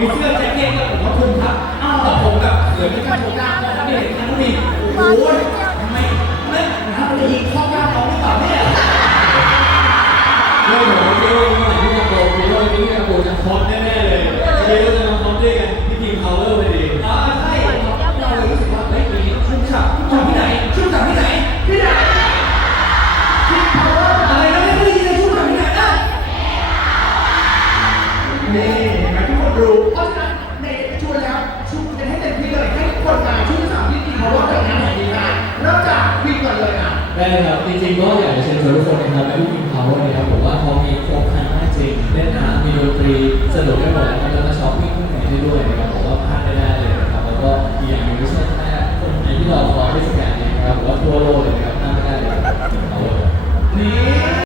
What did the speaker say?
มีเสื้อแจ็คเก็ตกับผมว่าคุณครับอ้าวแต่ผมแบบเขินไม่กล้าผมล้าไม่เห็นทั้งทีโอ้ยทำไมนั่นนะมันจะยิงเข้าหน้าน้องหรือเปล่าเนี่ยเรื่องของเรื่องว่าพี่กระโปรงพี่ว่าพี่กระโปรงจะคอนแน่ๆเลยเดี๋ยวจะมาคอสด้วยกันพี่ทีมพาวเวอร์ไปดีอ๋อใช่เราเลยรู้สึกว่าไฮ้ยปีงชุ่มฉ่ำชุ่มฉ่ำที่ไหนชุ่มฉ่ำที่ไหนที่ไหนทีมพาวเวอร์อะไรนะไม่ได้ยินชุ่มฉ่ำที่ไหนนะนี่ ဒါကြောင့်တင်ချိန်တော့ရတယ်ဆိုတော့ဘယ်လိုပုံစံမျိုးပြင်ပါတော့